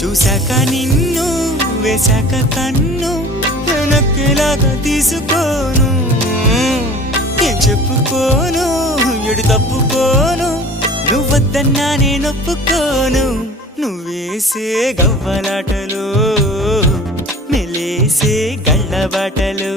చూశాక నిన్ను వేశాక కన్ను వెనక్కిలాగా తీసుకోను ఏం చెప్పుకోను ఎడు తప్పుకోను నువ్వొద్దన్నా నేనొప్పుకోను నువ్వేసే గవ్వలాటలు మెలేసే గళ్ళబాటలు